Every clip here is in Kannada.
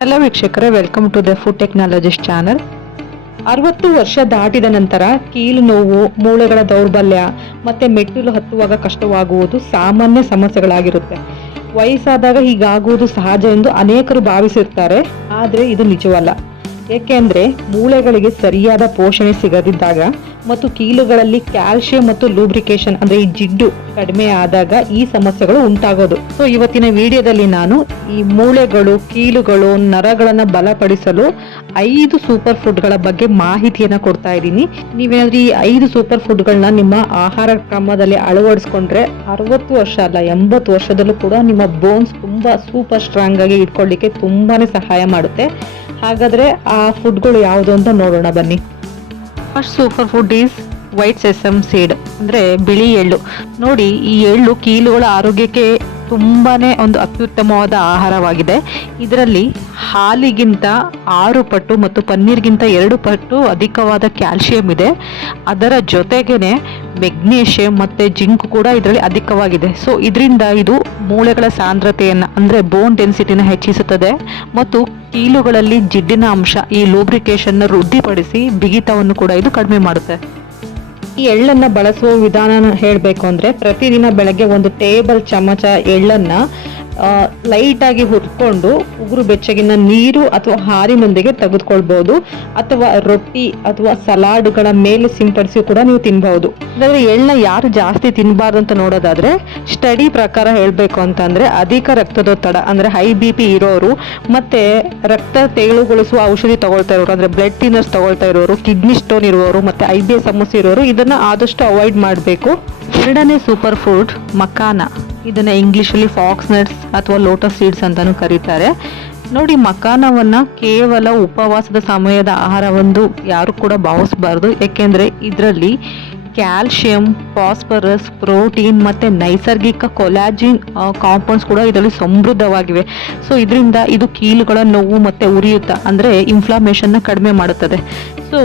ಹಲೋ ವೀಕ್ಷಕರೇ, welcome to the food technologist channel. 60 ವರ್ಷ ದಾಟಿದ ನಂತರ ಕೀಲು ನೋವು, ಮೂಳೆಗಳ ದೌರ್ಬಲ್ಯ ಮತ್ತೆ ಮೆಟ್ಟಿಲು ಹತ್ತುವಾಗ ಕಷ್ಟವಾಗುವುದು ಸಾಮಾನ್ಯ ಸಮಸ್ಯೆಗಳಾಗಿರುತ್ತೆ. ವಯಸ್ಸಾದಾಗ ಹೀಗಾಗುವುದು ಸಹಜ ಎಂದು ಅನೇಕರು ಭಾವಿಸಿರ್ತಾರೆ. ಆದರೆ ಇದು ನಿಜವಲ್ಲ. ಏಕೆಂದ್ರೆ ಮೂಳೆಗಳಿಗೆ ಸರಿಯಾದ ಪೋಷಣೆ ಸಿಗದಿದ್ದಾಗ ಮತ್ತು ಕೀಲುಗಳಲ್ಲಿ ಕ್ಯಾಲ್ಸಿಯಂ ಮತ್ತು ಲೂಬ್ರಿಕೇಶನ್ ಅಂದ್ರೆ ಈ ಜಿಡ್ಡು ಕಡಿಮೆ ಆದಾಗ ಈ ಸಮಸ್ಯೆಗಳು ಉಂಟಾಗೋದು. ಸೊ ಇವತ್ತಿನ ವಿಡಿಯೋದಲ್ಲಿ ನಾನು ಈ ಮೂಳೆಗಳು, ಕೀಲುಗಳು, ನರಗಳನ್ನ ಬಲಪಡಿಸಲು 5 ಸೂಪರ್ ಫುಡ್ಗಳ ಬಗ್ಗೆ ಮಾಹಿತಿಯನ್ನ ಕೊಡ್ತಾ ಇದ್ದೀನಿ. ನೀವೇನಾದ್ರೂ ಈ 5 ಸೂಪರ್ ಫುಡ್ಗಳನ್ನ ನಿಮ್ಮ ಆಹಾರ ಕ್ರಮದಲ್ಲಿ ಅಳವಡಿಸ್ಕೊಂಡ್ರೆ 60 ವರ್ಷ ಅಲ್ಲ 80 ವರ್ಷದಲ್ಲೂ ಕೂಡ ನಿಮ್ಮ ಬೋನ್ಸ್ ತುಂಬಾ ಸೂಪರ್ ಸ್ಟ್ರಾಂಗ್ ಆಗಿ ಇಟ್ಕೊಳ್ಳಿಕ್ಕೆ ತುಂಬಾನೇ ಸಹಾಯ ಮಾಡುತ್ತೆ. ಹಾಗಾದ್ರೆ ಆ ಫುಡ್ಗಳು ಯಾವುದು ಅಂತ ನೋಡೋಣ ಬನ್ನಿ. First super food is white sesame seed ಅಂದ್ರೆ ಬಿಳಿ ಎಳ್ಳು. ನೋಡಿ, ಈ ಎಳ್ಳು ಕೀಲುಗಳ ಆರೋಗ್ಯಕ್ಕೆ ತುಂಬಾನೇ ಒಂದು ಅತ್ಯುತ್ತಮವಾದ ಆಹಾರವಾಗಿದೆ. ಇದರಲ್ಲಿ ಹಾಲಿಗಿಂತ 6 ಪಟ್ಟು ಮತ್ತು ಪನ್ನೀರ್ಗಿಂತ 2 ಪಟ್ಟು ಅಧಿಕವಾದ ಕ್ಯಾಲ್ಸಿಯಂ ಇದೆ. ಅದರ ಜೊತೆಗೇನೆ ಮೆಗ್ನೀಷಿಯಂ ಮತ್ತೆ ಜಿಂಕ್ ಕೂಡ ಇದರಲ್ಲಿ ಅಧಿಕವಾಗಿದೆ. ಸೊ ಇದರಿಂದ ಇದು ಮೂಳೆಗಳ ಸಾಂದ್ರತೆಯನ್ನು ಅಂದ್ರೆ ಬೋನ್ ಡೆನ್ಸಿಟಿನ ಹೆಚ್ಚಿಸುತ್ತದೆ ಮತ್ತು ಕೀಲುಗಳಲ್ಲಿ ಜಿಡ್ಡಿನ ಅಂಶ ಈ ಲೂಬ್ರಿಕೇಶನ್ ವೃದ್ಧಿಪಡಿಸಿ ಬಿಗಿತವನ್ನು ಕೂಡ ಇದು ಕಡಿಮೆ ಮಾಡುತ್ತೆ. ಈ ಎಳ್ಳನ್ನ ಬಳಸುವ ವಿಧಾನ ಹೇಳಬೇಕು ಅಂದ್ರೆ, ಪ್ರತಿದಿನ ಬೆಳಗ್ಗೆ 1 ಟೇಬಲ್ ಚಮಚ ಎಳ್ಳನ್ನ ಲೈಟ್ ಆಗಿ ಹುರ್ಕೊಂಡು ಉಗುರು ಬೆಚ್ಚಗಿನ ನೀರು ಅಥವಾ ಹಾಲಿನೊಂದಿಗೆ ತೆಗೆದುಕೊಳ್ಬಹುದು, ಅಥವಾ ರೊಟ್ಟಿ ಅಥವಾ ಸಲಾಡ್ಗಳ ಮೇಲೆ ಸಿಂಪಡಿಸಿ ಕೂಡ ನೀವು ತಿನ್ಬಹುದು. ಅಂದ್ರೆ ಎಳ್ಳನ್ನ ಯಾರು ಜಾಸ್ತಿ ತಿನ್ಬಾರ್ದು ಅಂತ ನೋಡೋದಾದ್ರೆ, ಸ್ಟಡಿ ಪ್ರಕಾರ ಹೇಳ್ಬೇಕು ಅಂತಂದ್ರೆ ಅಧಿಕ ರಕ್ತದೊತ್ತಡ ಅಂದ್ರೆ ಹೈ BP ಇರೋರು, ಮತ್ತೆ ರಕ್ತ ತೆಳುಗೊಳಿಸುವ ಔಷಧಿ ತಗೊಳ್ತಾ ಇರೋರು ಅಂದ್ರೆ ಬ್ಲಡ್ ಥಿನ್ನರ್ಸ್ ತಗೊಳ್ತಾ ಇರೋರು, ಕಿಡ್ನಿ ಸ್ಟೋನ್ ಇರುವವರು ಮತ್ತೆ IBS ಸಮಸ್ಯೆ ಇರೋರು ಇದನ್ನ ಆದಷ್ಟು ಅವಾಯ್ಡ್ ಮಾಡಬೇಕು. ಎರಡನೇ ಸೂಪರ್ ಫುಡ್ ಮಕಾನ. ಇದನ್ನ ಇಂಗ್ಲಿಷಲ್ಲಿ ಫಾಕ್ಸ್ ನಟ್ಸ್ ಅಥವಾ ಲೋಟಸ್ ಸೀಡ್ಸ್ ಅಂತಾನು ಕರೀತಾರೆ. ನೋಡಿ, ಮಕಾನವನ್ನ ಕೇವಲ ಉಪವಾಸದ ಸಮಯದ ಆಹಾರವೆಂದು ಯಾರು ಕೂಡ ಭಾವಿಸಬಾರ್ದು. ಏಕೆಂದ್ರೆ ಇದರಲ್ಲಿ ಕ್ಯಾಲ್ಸಿಯಂ, ಫಾಸ್ಫರಸ್, ಪ್ರೋಟೀನ್ ಮತ್ತೆ ನೈಸರ್ಗಿಕ ಕೊಲಾಜಿನ್ ಕಾಂಪೌಂಡ್ಸ್ ಕೂಡ ಇದರಲ್ಲಿ ಸಮೃದ್ಧವಾಗಿವೆ. ಸೊ ಇದರಿಂದ ಇದು ಕೀಲುಗಳ ನೋವು ಮತ್ತೆ ಉರಿಯೂತ ಅಂದ್ರೆ ಇನ್ಫ್ಲಾಮೇಷನ್ನ ಕಡಿಮೆ ಮಾಡುತ್ತದೆ. ಸೊ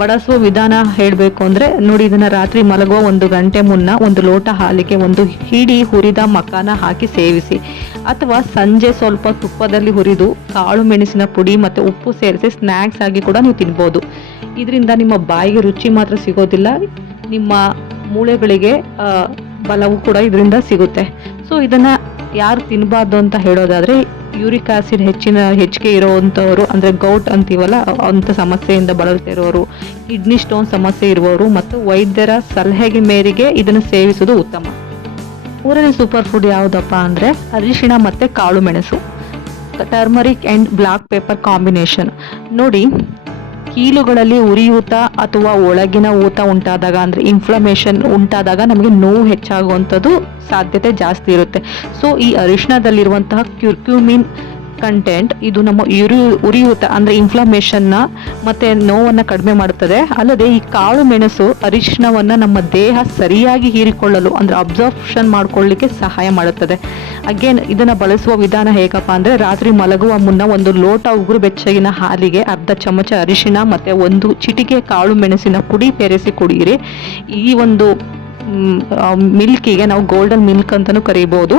ಬಳಸುವ ವಿಧಾನ ಹೇಳಬೇಕು ಅಂದ್ರೆ, ನೋಡಿ, ಇದನ್ನ ರಾತ್ರಿ ಮಲಗುವ 1 ಗಂಟೆ ಮುನ್ನ 1 ಲೋಟ ಹಾಲಿಗೆ 1 ಹಿಡಿ ಹುರಿದ ಮಕಾನ ಹಾಕಿ ಸೇವಿಸಿ, ಅಥವಾ ಸಂಜೆ ಸ್ವಲ್ಪ ತುಪ್ಪದಲ್ಲಿ ಹುರಿದು ಕಾಳು ಮೆಣಸಿನ ಪುಡಿ ಮತ್ತೆ ಉಪ್ಪು ಸೇರಿಸಿ ಸ್ನ್ಯಾಕ್ಸ್ ಆಗಿ ಕೂಡ ನೀವು ತಿನ್ಬೋದು. ಇದರಿಂದ ನಿಮ್ಮ ಬಾಯಿಗೆ ರುಚಿ ಮಾತ್ರ ಸಿಗೋದಿಲ್ಲ, ನಿಮ್ಮ ಮೂಳೆಗಳಿಗೆ ಬಲವು ಕೂಡ ಇದರಿಂದ ಸಿಗುತ್ತೆ. ಸೊ ಇದನ್ನ ಯಾರು ತಿನ್ನಬಾರ್ದು ಅಂತ ಹೇಳೋದಾದ್ರೆ, ಯೂರಿಕ್ ಆಸಿಡ್ ಹೆಚ್ಚಿಗೆ ಇರುವಂಥವರು ಅಂದ್ರೆ ಗೌಟ್ ಅಂತೀವಲ್ಲ ಅಂತ ಸಮಸ್ಯೆಯಿಂದ ಬಳಲ್ತಾ ಇರೋರು, ಕಿಡ್ನಿ ಸ್ಟೋನ್ ಸಮಸ್ಯೆ ಇರುವವರು ಮತ್ತು ವೈದ್ಯರ ಸಲಹೆಗೆ ಮೇರೆಗೆ ಇದನ್ನು ಸೇವಿಸುವುದು ಉತ್ತಮ. ಮೂರನೇ ಸೂಪರ್ ಫುಡ್ ಯಾವುದಪ್ಪ ಅಂದ್ರೆ ಅರಿಶಿಣ ಮತ್ತೆ ಕಾಳು ಮೆಣಸು, turmeric and black pepper combination. ನೋಡಿ, ಕೀಲುಗಳಲ್ಲಿ ಉರಿಯೂತ ಅಥವಾ ಒಳಗಿನ ಊತ ಉಂಟಾದಾಗ ಅಂದ್ರೆ ಇನ್ಫ್ಲಮೇಷನ್ ಉಂಟಾದಾಗ ನಮಗೆ ನೋವು ಹೆಚ್ಚಾಗುವಂಥದ್ದು ಸಾಧ್ಯತೆ ಜಾಸ್ತಿ ಇರುತ್ತೆ. ಸೊ ಈ ಅರಿಶಿಣದಲ್ಲಿರುವಂತಹ ಕ್ಯುರ್ಕ್ಯೂಮಿನ್ ಕಂಟೆಂಟ್ ಇದು ನಮ್ಮ ಉರಿಯೂತ ಅಂದ್ರೆ ಇನ್ಫ್ಲಮೇಷನ್ನ ಮತ್ತೆ ನೋವನ್ನು ಕಡಿಮೆ ಮಾಡುತ್ತದೆ. ಅಲ್ಲದೆ ಈ ಕಾಳು ಮೆಣಸು ಅರಿಶಿಣವನ್ನ ನಮ್ಮ ದೇಹ ಸರಿಯಾಗಿ ಹೀರಿಕೊಳ್ಳಲು ಅಂದ್ರೆ ಅಬ್ಸಾರ್ಪ್ಷನ್ ಮಾಡ್ಕೊಳ್ಳಿಕ್ಕೆ ಸಹಾಯ ಮಾಡುತ್ತದೆ. ಅಗೇನ್ ಇದನ್ನ ಬಳಸುವ ವಿಧಾನ ಹೇಗಪ್ಪ ಅಂದ್ರೆ, ರಾತ್ರಿ ಮಲಗುವ ಮುನ್ನ 1 ಲೋಟ ಉಗುರು ಬೆಚ್ಚಗಿನ ಹಾಲಿಗೆ ಅರ್ಧ ಚಮಚ ಅರಿಶಿಣ ಮತ್ತೆ 1 ಚಿಟಿಕೆ ಕಾಳು ಮೆಣಸಿನ ಪುಡಿ ಬೆರೆಸಿ ಕುಡಿಯಿರಿ. ಈ ಒಂದು ಮಿಲ್ಕಿಗೆ ನಾವು ಗೋಲ್ಡನ್ ಮಿಲ್ಕ್ ಅಂತಾನೂ ಕರೀಬಹುದು.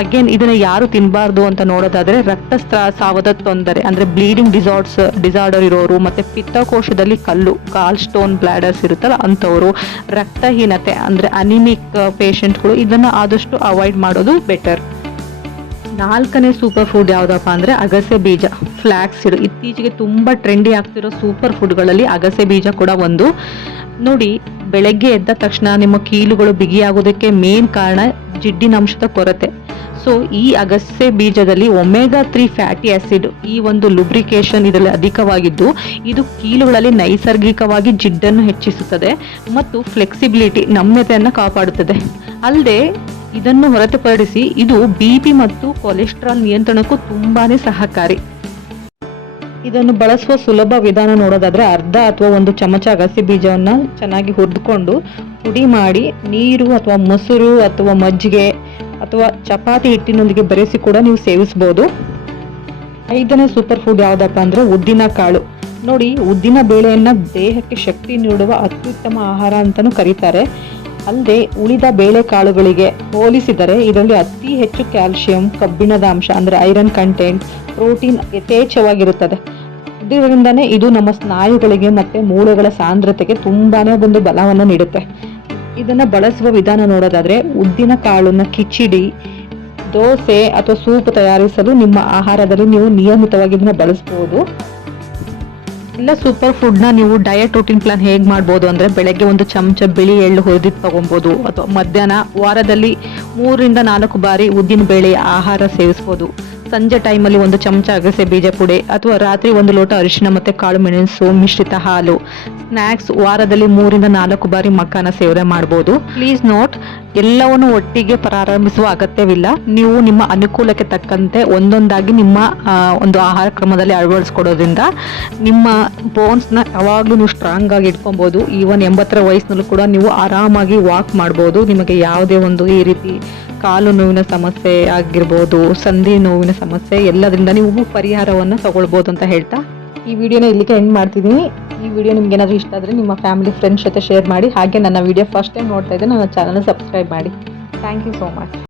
ಅಗೇನ್ ಇದನ್ನ ಯಾರು ತಿನ್ನಬಾರ್ದು ಅಂತ ನೋಡೋದಾದ್ರೆ, ರಕ್ತಸ್ರಾವದ ತೊಂದರೆ ಅಂದ್ರೆ ಬ್ಲೀಡಿಂಗ್ ಡಿಸಾರ್ಡರ್ ಇರೋರು, ಮತ್ತೆ ಪಿತ್ತಕೋಶದಲ್ಲಿ ಕಲ್ಲು ಗಾಲ್ ಸ್ಟೋನ್ ಬ್ಲಾಡರ್ಸ್ ಇರುತ್ತಲ್ಲ ಅಂಥವರು, ರಕ್ತಹೀನತೆ ಅಂದ್ರೆ ಅನಿಮಿಕ್ ಪೇಷಂಟ್ಗಳು ಇದನ್ನ ಆದಷ್ಟು ಅವಾಯ್ಡ್ ಮಾಡೋದು ಬೆಟರ್. 4ನೇ ಸೂಪರ್ ಫುಡ್ ಯಾವುದಪ್ಪ ಅಂದ್ರೆ ಅಗಸೆ ಬೀಜ, ಫ್ಲಾಕ್ಸ್ ಸೀಡ್. ಇತ್ತೀಚೆಗೆ ತುಂಬಾ ಟ್ರೆಂಡಿ ಆಗ್ತಿರೋ ಸೂಪರ್ ಫುಡ್ಗಳಲ್ಲಿ ಅಗಸೆ ಬೀಜ ಕೂಡ ಒಂದು. ನೋಡಿ, ಬೆಳಗ್ಗೆ ಎದ್ದ ತಕ್ಷಣ ನಿಮ್ಮ ಕೀಲುಗಳು ಬಿಗಿಯಾಗೋದಕ್ಕೆ ಮೇನ್ ಕಾರಣ ಜಿಡ್ಡಿನ ಅಂಶದ ಕೊರತೆ. ಸೊ ಈ ಅಗಸೆ ಬೀಜದಲ್ಲಿ ಒಮೆಗಾ 3 ಫ್ಯಾಟಿ ಆಸಿಡ್ ಈ ಒಂದು ಲುಬ್ರಿಕೇಶನ್ ಇದರಲ್ಲಿ ಅಧಿಕವಾಗಿದ್ದು, ಇದು ಕೀಲುಗಳಲ್ಲಿ ನೈಸರ್ಗಿಕವಾಗಿ ಜಿಡ್ಡನ್ನು ಹೆಚ್ಚಿಸುತ್ತದೆ ಮತ್ತು ಫ್ಲೆಕ್ಸಿಬಿಲಿಟಿ ನಮ್ಯತೆಯನ್ನು ಕಾಪಾಡುತ್ತದೆ. ಅಲ್ಲದೆ ಇದನ್ನು ಹೊರತುಪಡಿಸಿ ಇದು BP ಮತ್ತು ಕೊಲೆಸ್ಟ್ರಾಲ್ ನಿಯಂತ್ರಣಕ್ಕೂ ತುಂಬಾನೇ ಸಹಕಾರಿ. ಇದನ್ನು ಬಳಸುವ ಸುಲಭ ವಿಧಾನ ನೋಡೋದಾದ್ರೆ, ಅರ್ಧ ಅಥವಾ 1 ಚಮಚ ಅಗಸೆ ಬೀಜವನ್ನ ಚೆನ್ನಾಗಿ ಹುರಿದುಕೊಂಡು ಪುಡಿ ಮಾಡಿ ನೀರು ಅಥವಾ ಮೊಸರು ಅಥವಾ ಮಜ್ಜಿಗೆ ಅಥವಾ ಚಪಾತಿ ಹಿಟ್ಟಿನೊಂದಿಗೆ ಬೆರೆಸಿ ಕೂಡ ನೀವು ಸೇವಿಸಬಹುದು. 5ನೇ ಸೂಪರ್ ಫುಡ್ ಯಾವುದಪ್ಪ ಅಂದ್ರೆ ಉದ್ದಿನ ಕಾಳು. ನೋಡಿ, ಉದ್ದಿನ ಬೇಳೆಯನ್ನ ದೇಹಕ್ಕೆ ಶಕ್ತಿ ನೀಡುವ ಅತ್ಯುತ್ತಮ ಆಹಾರ ಅಂತಾನೂ ಕರೀತಾರೆ. ಅಲ್ಲದೆ ಉಳಿದ ಬೇಳೆಕಾಳುಗಳಿಗೆ ಹೋಲಿಸಿದರೆ ಇದರಲ್ಲಿ ಅತಿ ಹೆಚ್ಚು ಕ್ಯಾಲ್ಸಿಯಂ, ಕಬ್ಬಿಣದ ಅಂಶ ಅಂದರೆ ಐರನ್ ಕಂಟೆಂಟ್, ಪ್ರೋಟೀನ್ ಯಥೇಚ್ಛವಾಗಿರುತ್ತದೆ. ಇದರಿಂದನೇ ಇದು ನಮ್ಮ ಸ್ನಾಯುಗಳಿಗೆ ಮತ್ತು ಮೂಳೆಗಳ ಸಾಂದ್ರತೆಗೆ ತುಂಬಾನೇ ಒಂದು ಬಲವನ್ನು ನೀಡುತ್ತೆ. ಇದನ್ನು ಬಳಸುವ ವಿಧಾನ ನೋಡೋದಾದರೆ ಉದ್ದಿನ ಕಾಳನ್ನ ಕಿಚಡಿ, ದೋಸೆ ಅಥವಾ ಸೂಪ್ ತಯಾರಿಸಲು ನಿಮ್ಮ ಆಹಾರದಲ್ಲಿ ನೀವು ನಿಯಮಿತವಾಗಿ ಇದನ್ನ ಬಳಸ್ಬೋದು. ಎಲ್ಲ ಸೂಪರ್ ಫುಡ್ನ ನೀವು ಡಯಟ್ ರೂಟೀನ್ ಪ್ಲಾನ್ ಹೇಗೆ ಮಾಡ್ಬೋದು ಅಂದರೆ ಬೆಳಗ್ಗೆ 1 ಚಮಚ ಬಿಳಿ ಎಳ್ಳು ಹುರಿದಿದ್ದು ತೊಗೊಬೋದು, ಅಥವಾ ಮಧ್ಯಾಹ್ನ ವಾರದಲ್ಲಿ 3 ರಿಂದ 4 ಬಾರಿ ಉದ್ದಿನ ಬೇಳೆಯ ಆಹಾರ ಸೇವಿಸ್ಬೋದು. ಸಂಜೆ ಟೈಮಲ್ಲಿ 1 ಚಮಚ ಅಗಸೆ ಬೀಜ ಪುಡಿ, ಅಥವಾ ರಾತ್ರಿ 1 ಲೋಟ ಅರಿಶಿನ ಮತ್ತು ಕಾಳು ಮೆಣಸು ಮಿಶ್ರಿತ ಹಾಲು. ಸ್ನ್ಯಾಕ್ಸ್ ವಾರದಲ್ಲಿ 3 ರಿಂದ 4 ಬಾರಿ ಮಕ್ಕನ ಸೇವನೆ ಮಾಡ್ಬೋದು. ಪ್ಲೀಸ್ ನೋಟ್, ಎಲ್ಲವನ್ನು ಒಟ್ಟಿಗೆ ಪ್ರಾರಂಭಿಸುವ ಅಗತ್ಯವಿಲ್ಲ. ನೀವು ನಿಮ್ಮ ಅನುಕೂಲಕ್ಕೆ ತಕ್ಕಂತೆ ಒಂದೊಂದಾಗಿ ನಿಮ್ಮ ಒಂದು ಆಹಾರ ಕ್ರಮದಲ್ಲಿ ಅಳವಡಿಸ್ಕೊಡೋದ್ರಿಂದ ನಿಮ್ಮ ಬೋನ್ಸ್ನ ಯಾವಾಗಲೂ ನೀವು ಸ್ಟ್ರಾಂಗ್ ಆಗಿ ಇಟ್ಕೊಬೋದು. ಈವನ್ 80ರ ವಯಸ್ಸಿನಲ್ಲೂ ಕೂಡ ನೀವು ಆರಾಮಾಗಿ ವಾಕ್ ಮಾಡ್ಬೋದು. ನಿಮಗೆ ಯಾವುದೇ ಒಂದು ಈ ರೀತಿ ಕಾಲು ನೋವಿನ ಸಮಸ್ಯೆ ಆಗಿರ್ಬೋದು, ಸಂಧಿ ನೋವಿನ ಸಮಸ್ಯೆ, ಎಲ್ಲದರಿಂದ ನೀವು ಪರಿಹಾರವನ್ನು ತಗೊಳ್ಬೋದು ಅಂತ ಹೇಳ್ತಾ ಈ ವಿಡಿಯೋನ ಇಲ್ಲಿಗೆ ಎಂಡ್ ಮಾಡ್ತಿದ್ದೀನಿ. ಈ ವಿಡಿಯೋ ನಿಮ್ಗೆ ಏನಾದರೂ ಇಷ್ಟ ಆದರೆ ನಿಮ್ಮ ಫ್ಯಾಮಿಲಿ ಫ್ರೆಂಡ್ಸ್ ಜೊತೆ ಶೇರ್ ಮಾಡಿ. ಹಾಗೆ ನನ್ನ ವಿಡಿಯೋ ಫಸ್ಟ್ ಟೈಮ್ ನೋಡ್ತಾ ಇದ್ದರೆ ನನ್ನ ಚಾನಲ್ನ ಸಬ್ಸ್ಕ್ರೈಬ್ ಮಾಡಿ. Thank you so much.